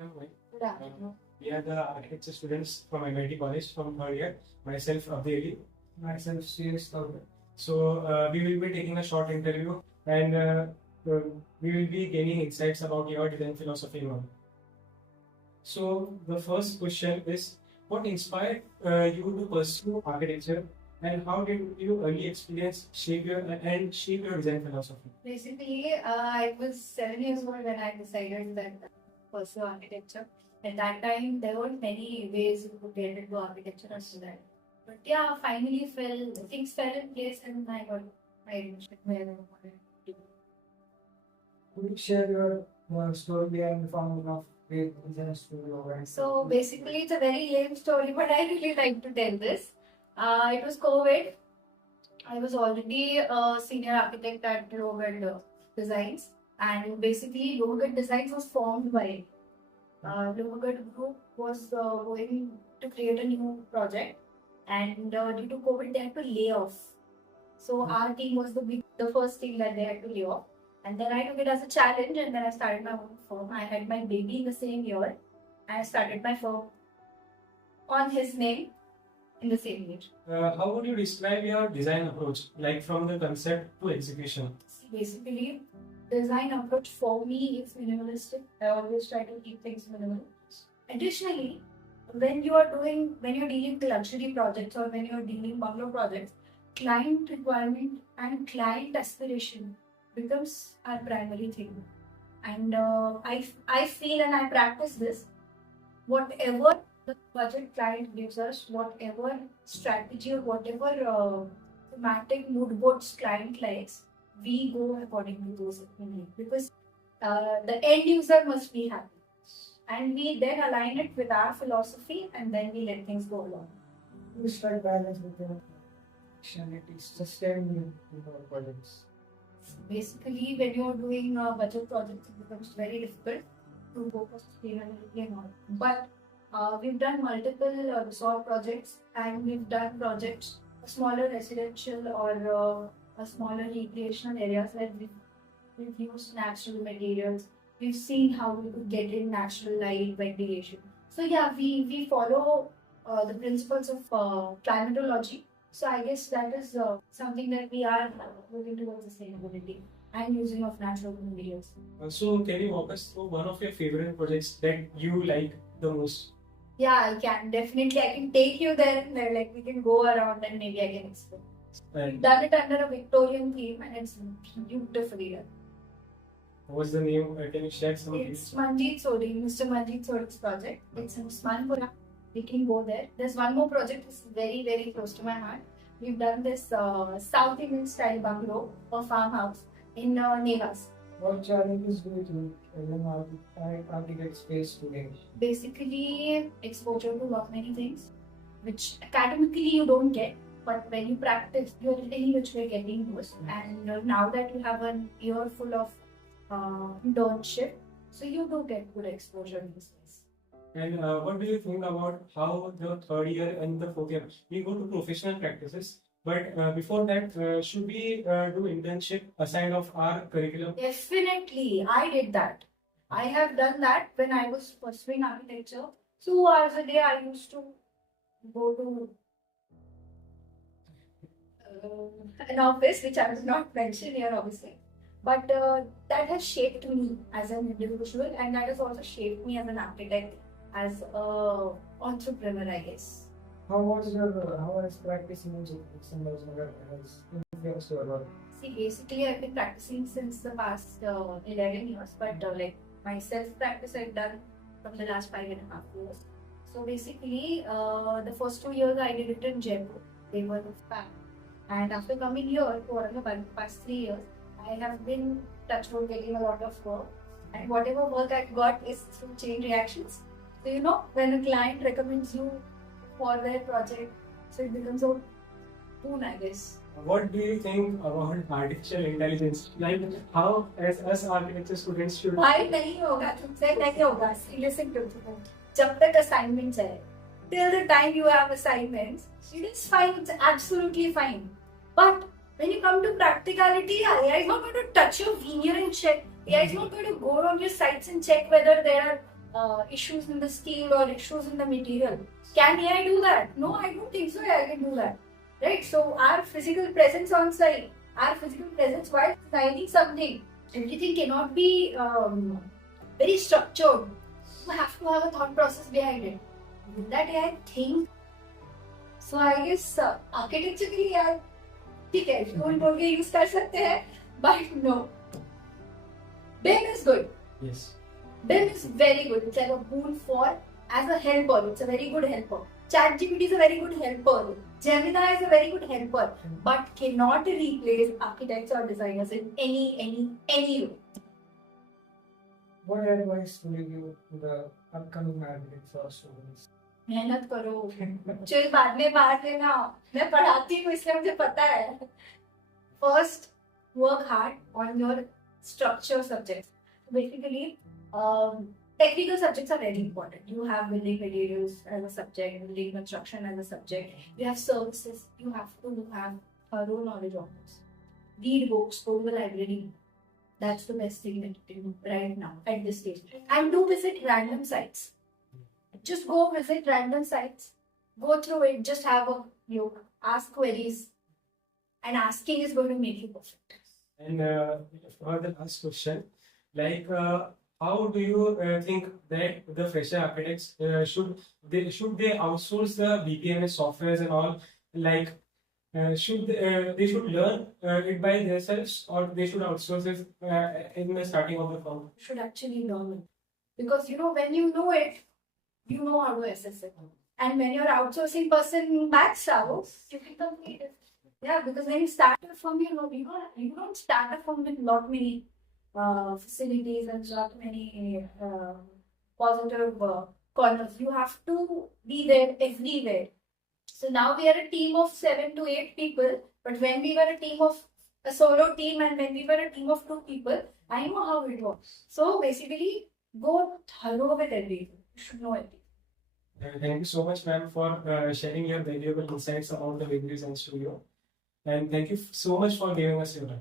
Good afternoon. We are the architecture students from MIT College from third year. Myself, Abdeli. Myself, CS. So we will be taking a short interview and we will be gaining insights about your design philosophy and all. So the first question is, what inspired you to pursue architecture, and how did your early experience shape your design philosophy? Basically, I was 7 years old when I decided that pursue architecture. At that time, there weren't many ways you could get into architecture as well. But yeah, finally things fell in place and I got my admission where I wanted to. Could you share your story behind the founding of VED Design Studio? So basically, it's a very lame story, but I really like to tell this. It was COVID. I was already a senior architect at VED Designs, and basically VED Designs was formed by VED Group was going to create a new project, and due to COVID they had to lay off. So our team was the first team that they had to lay off, and then I took it as a challenge, and then I started my own firm. I had my baby in the same year. I started my firm on his name in the same year. How would you describe your design approach, like from the concept to execution? Basically, design approach for me is minimalistic. I always try to keep things minimal. Additionally, when you're dealing with luxury projects or when you're dealing bungalow projects, client requirement and client aspiration becomes our primary thing. And I feel and I practice this. Whatever the budget client gives us, whatever strategy or whatever thematic mood boards client likes, we go according to those because the end user must be happy, and we then align it with our philosophy, and then we let things go along. You strike balance with the functionality, sustain your projects. Basically, when you're doing budget projects, it becomes very difficult to go for sustainability and all. But we've done multiple resort projects, and we've done projects, smaller residential or a smaller recreational areas where we've used natural materials. We've seen how we could get in natural light, ventilation. So yeah, we follow the principles of climatology. So I guess that is something that we are moving towards sustainability and using of natural materials. So can you walk us through one of your favorite projects that you like the most? Yeah, I can. Definitely, I can take you there and there. Like, we can go around and maybe I can explain. We've done it under a Victorian theme and it's beautifully done. What's the name? Can you share some It's Manjeet Sodhi, Mr. Manjeet Sodhi's project. It's in Usmanpura. We can go there. There's one more project that's very, very close to my heart. We've done this South Indian style bungalow or farmhouse in Nevas. What challenges do you think an architects face today? Basically, exposure to lot many things, which academically you don't get, but when you practice, you're any which way getting those. And now that you have an year full of internship, so you do get good exposure in this space. And what do you think about how the third year and the fourth year, we go to professional practices, but before that, should we do internship aside of our curriculum? Definitely, I did that. I have done that when I was pursuing architecture. 2 hours a day I used to go to an office, which I will not mention here obviously. But that has shaped me as an individual, and that has also shaped me as an architect, as an entrepreneur, I guess. How has practicing in those influenced your work? See, basically I've been practicing since the past 11 years, but like my self-practice I've done from the last 5.5 years. So basically, the first 2 years I did it in Jaipur. They were the fact. And after coming here to Aurangabad, the past 3 years, I have been touched with getting a lot of work. And whatever work I've got is through chain reactions. So you know, when a client recommends you for their project, so it becomes a boon, I guess. What do you think about artificial intelligence? Like how, as us architecture students, should? भाई नहीं होगा, तुमसे नहीं होगा. Listen to me. जब तक assignments है, till the time you have assignments, it is fine. It's absolutely fine. But when you come to practicality, AI is not going to touch your veneer and check. AI is not going to go on your sites and check whether there are issues in the steel or issues in the material. Can AI do that? No, I don't think so. AI can do that, right? So our physical presence on site, our physical presence while designing something, everything cannot be very structured. You have to have a thought process behind it. Will that AI think? So I guess architecture के लिए यार ठीक है, tool बोल के use कर सकते हैं, but no. BIM is good. Yes. BIM is very good. It's like a boon for as a helper. It's a very good helper. ChatGPT is a very good helper. Gemini is a very good helper, but cannot replace architects or designers in any way. What advice will you give to the upcoming marketing for students? मेहनत करो, chill बाद में बाहर लेना. मैं पढ़ाती हूँ इसलिए मुझे पता है. First, work hard on your structure subjects. Basically, technical subjects are very important. You have building materials as a subject, building construction as a subject. You have services. You have to have thorough knowledge of this. Read books, go to the library. That's the best thing that you can do right now at this stage. And do visit random sites. Just go visit random sites. Go through it. Just have a look. Ask queries. And asking is going to make you perfect. And for the last question, like how do you think that the fresher architects should they outsource the BPMS softwares and all? Like should they should learn it by themselves, or they should outsource it in the starting of the firm? You should actually learn it, because when you know it, you know how to assess it. And when your outsourcing person backs out, you can complete it. Yeah, because when you start a firm, you don't start a firm with lot many facilities and lot many positive corners. You have to be there everywhere. So now we are a team of 7 to 8 people, but when we were a solo team and when we were a team of 2 people, I know how it works. So basically, go thorough with everything. You should know everything. Thank you so much, ma'am, for sharing your valuable insights about the VED Design Studio. And thank you so much for giving us your time.